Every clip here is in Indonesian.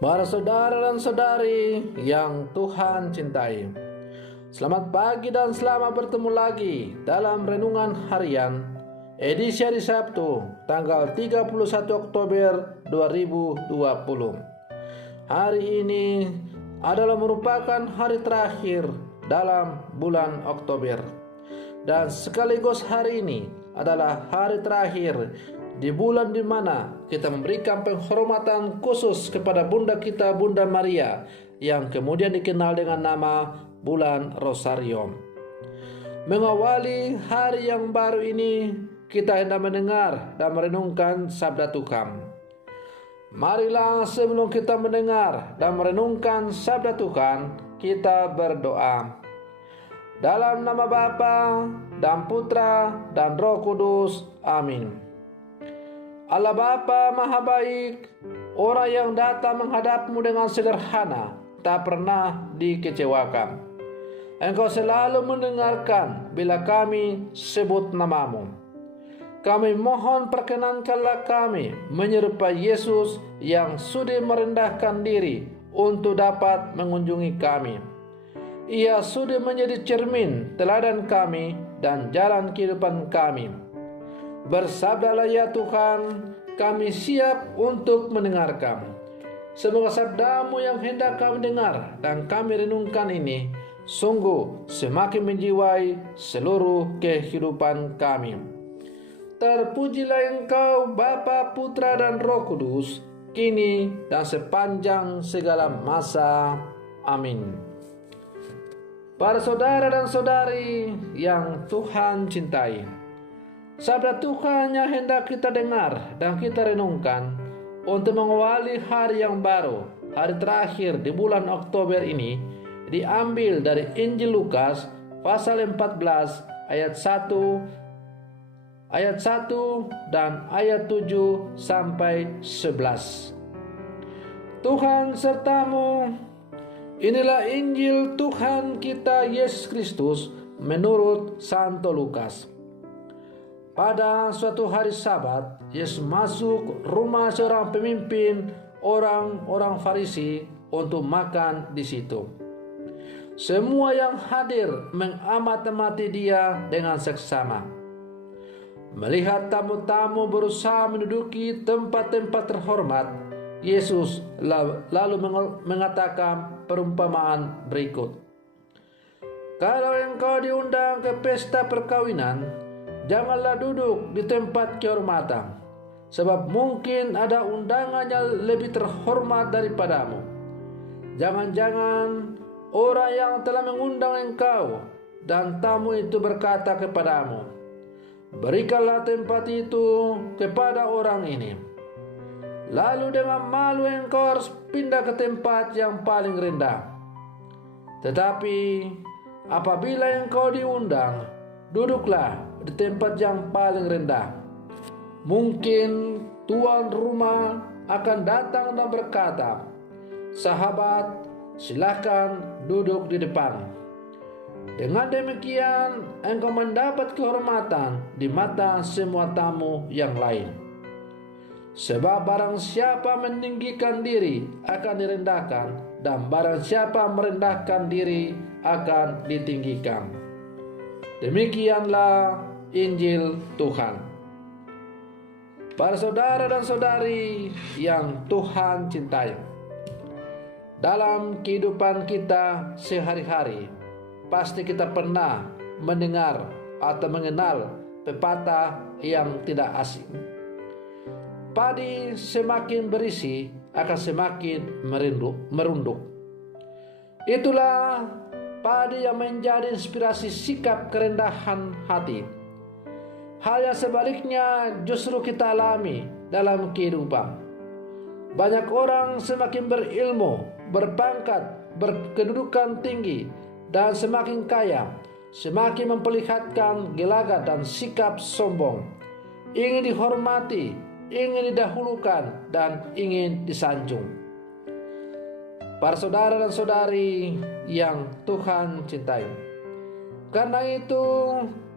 Para saudara dan saudari yang Tuhan cintai, selamat pagi dan selamat bertemu lagi dalam Renungan Harian edisi hari Sabtu tanggal 31 Oktober 2020. Hari ini adalah merupakan hari terakhir dalam bulan Oktober, dan sekaligus hari ini adalah hari terakhir di bulan di mana kita memberikan penghormatan khusus kepada Bunda kita, Bunda Maria, yang kemudian dikenal dengan nama bulan Rosario. Mengawali hari yang baru ini, kita hendak mendengar dan merenungkan sabda Tuhan. Marilah sebelum kita mendengar dan merenungkan sabda Tuhan, kita berdoa. Dalam nama Bapa dan Putra dan Roh Kudus. Amin. Allah Bapa Maha Baik, orang yang datang menghadapmu dengan sederhana, tak pernah dikecewakan. Engkau selalu mendengarkan bila kami sebut namamu. Kami mohon perkenankanlah kami menyerupai Yesus yang sudah merendahkan diri untuk dapat mengunjungi kami. Ia sudah menjadi cermin teladan kami dan jalan kehidupan kami. Bersabdalah ya Tuhan, kami siap untuk mendengarkan. Semoga sabdamu yang hendak kami dengar dan kami renungkan ini sungguh semakin menjiwai seluruh kehidupan kami. Terpujilah Engkau Bapa, Putra dan Roh Kudus, kini dan sepanjang segala masa. Amin. Para saudara dan saudari yang Tuhan cintai, sabda Tuhan yang hendak kita dengar dan kita renungkan untuk mengawali hari yang baru, hari terakhir di bulan Oktober ini, diambil dari Injil Lukas pasal 14 ayat 1 dan ayat 7 sampai 11. Tuhan sertamu. Inilah Injil Tuhan kita Yesus Kristus menurut Santo Lukas. Pada suatu hari Sabat, Yesus masuk rumah seorang pemimpin orang-orang Farisi untuk makan di situ. Semua yang hadir mengamati dia dengan seksama. Melihat tamu-tamu berusaha menduduki tempat-tempat terhormat, Yesus lalu mengatakan perumpamaan berikut. Kalau engkau diundang ke pesta perkawinan, janganlah duduk di tempat kehormatan, sebab mungkin ada undangan yang lebih terhormat daripadamu. Jangan-jangan orang yang telah mengundang engkau dan tamu itu berkata kepadamu, berikanlah tempat itu kepada orang ini. Lalu dengan malu engkau harus pindah ke tempat yang paling rendah. Tetapi apabila engkau diundang, duduklah di tempat yang paling rendah. Mungkin tuan rumah akan datang dan berkata, sahabat, silakan duduk di depan. Dengan demikian engkau mendapat kehormatan di mata semua tamu yang lain. Sebab barang siapa meninggikan diri akan direndahkan, dan barang siapa merendahkan diri akan ditinggikan. Demikianlah Injil Tuhan. Para saudara dan saudari yang Tuhan cintai, dalam kehidupan kita sehari-hari, pasti kita pernah mendengar atau mengenal pepatah yang tidak asing. Padi semakin berisi akan semakin merunduk. Itulah padi yang menjadi inspirasi sikap kerendahan hati. Hal yang sebaliknya justru kita alami dalam kehidupan. Banyak orang semakin berilmu, berpangkat, berkedudukan tinggi, dan semakin kaya, semakin memperlihatkan gelagat dan sikap sombong, ingin dihormati, ingin didahulukan, dan ingin disanjung. Para saudara dan saudari yang Tuhan cintai, karena itu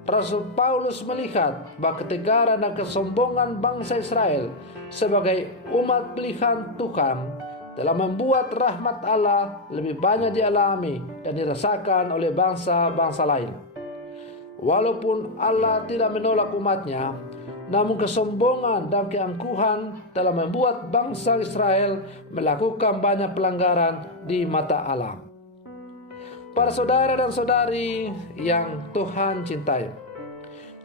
Rasul Paulus melihat bahwa ketegaran dan kesombongan bangsa Israel sebagai umat pilihan Tuhan telah membuat rahmat Allah lebih banyak dialami dan dirasakan oleh bangsa-bangsa lain. Walaupun Allah tidak menolak umatnya, namun kesombongan dan keangkuhan telah membuat bangsa Israel melakukan banyak pelanggaran di mata Allah. Para saudara dan saudari yang Tuhan cintai,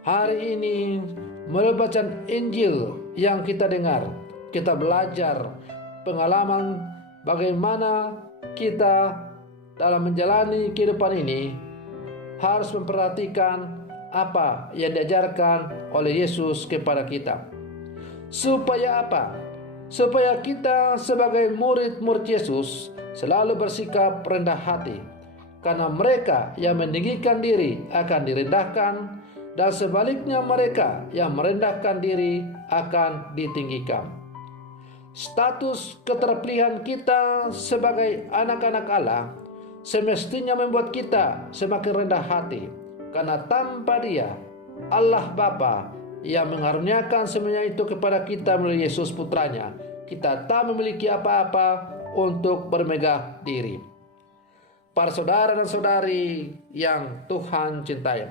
hari ini melalui bacaan Injil yang kita dengar, kita belajar pengalaman bagaimana kita dalam menjalani kehidupan ini harus memperhatikan apa yang diajarkan oleh Yesus kepada kita. Supaya apa? Supaya kita sebagai murid-murid Yesus selalu bersikap rendah hati. Karena mereka yang meninggikan diri akan direndahkan, dan sebaliknya mereka yang merendahkan diri akan ditinggikan. Status keterpilihan kita sebagai anak-anak Allah semestinya membuat kita semakin rendah hati, karena tanpa Dia, Allah Bapa yang mengaruniakan semuanya itu kepada kita melalui Yesus Putranya, kita tak memiliki apa-apa untuk bermegah diri. Para saudara dan saudari yang Tuhan cintai,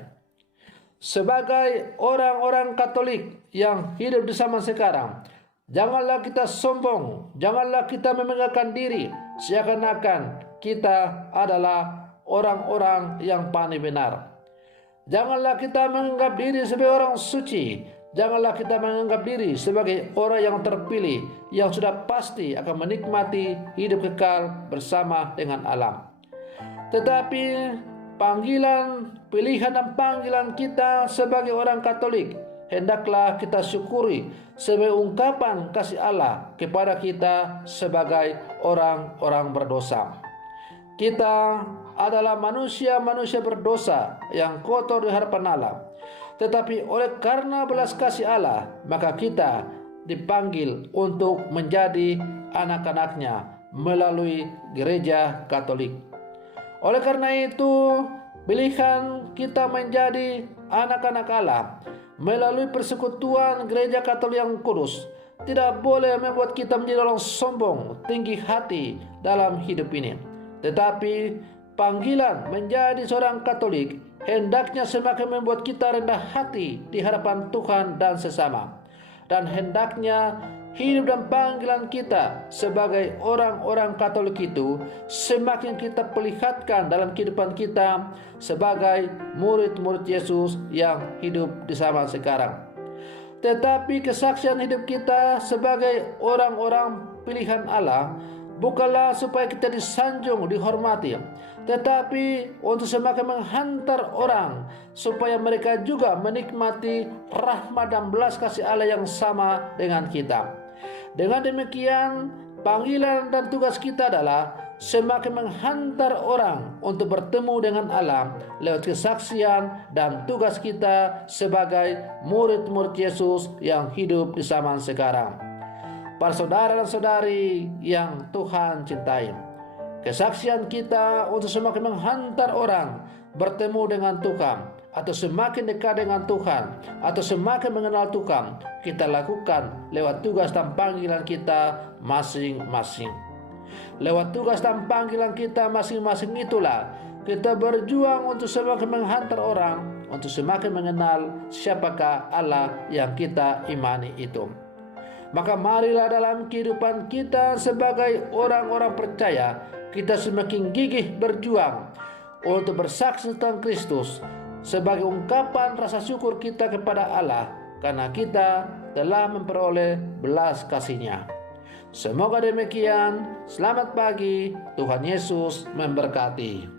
sebagai orang-orang Katolik yang hidup di zaman sekarang, janganlah kita sombong, janganlah kita memegahkan diri seakan-akan kita adalah orang-orang yang pandai benar. Janganlah kita menganggap diri sebagai orang suci, janganlah kita menganggap diri sebagai orang yang terpilih, yang sudah pasti akan menikmati hidup kekal bersama dengan alam. Tetapi panggilan, pilihan dan panggilan kita sebagai orang Katolik hendaklah kita syukuri sebagai ungkapan kasih Allah kepada kita sebagai orang-orang berdosa. Kita adalah manusia-manusia berdosa yang kotor di hadapan Allah. Tetapi oleh karena belas kasih Allah, maka kita dipanggil untuk menjadi anak-anaknya melalui gereja Katolik. Oleh karena itu, pilihan kita menjadi anak-anak Allah melalui persekutuan gereja Katolik yang kudus tidak boleh membuat kita menjadi orang sombong, tinggi hati dalam hidup ini. Tetapi panggilan menjadi seorang Katolik hendaknya semakin membuat kita rendah hati di hadapan Tuhan dan sesama. Dan hendaknya hidup dan panggilan kita sebagai orang-orang Katolik itu semakin kita perlihatkan dalam kehidupan kita sebagai murid-murid Yesus yang hidup di zaman sekarang. Tetapi kesaksian hidup kita sebagai orang-orang pilihan Allah bukanlah supaya kita disanjung, dihormati, tetapi untuk semakin menghantar orang supaya mereka juga menikmati rahmat dan belas kasih Allah yang sama dengan kita. Dengan demikian, panggilan dan tugas kita adalah semakin menghantar orang untuk bertemu dengan Allah lewat kesaksian dan tugas kita sebagai murid-murid Yesus yang hidup di zaman sekarang. Para saudara dan saudari yang Tuhan cintai, kesaksian kita untuk semakin menghantar orang bertemu dengan Tuhan, atau semakin dekat dengan Tuhan, atau semakin mengenal Tuhan, kita lakukan lewat tugas dan panggilan kita masing-masing. Lewat tugas dan panggilan kita masing-masing itulah kita berjuang untuk semakin menghantar orang, untuk semakin mengenal siapakah Allah yang kita imani itu. Maka marilah dalam kehidupan kita sebagai orang-orang percaya, kita semakin gigih berjuang untuk bersaksi tentang Kristus sebagai ungkapan rasa syukur kita kepada Allah karena kita telah memperoleh belas kasih-Nya. Semoga demikian. Selamat pagi, Tuhan Yesus memberkati.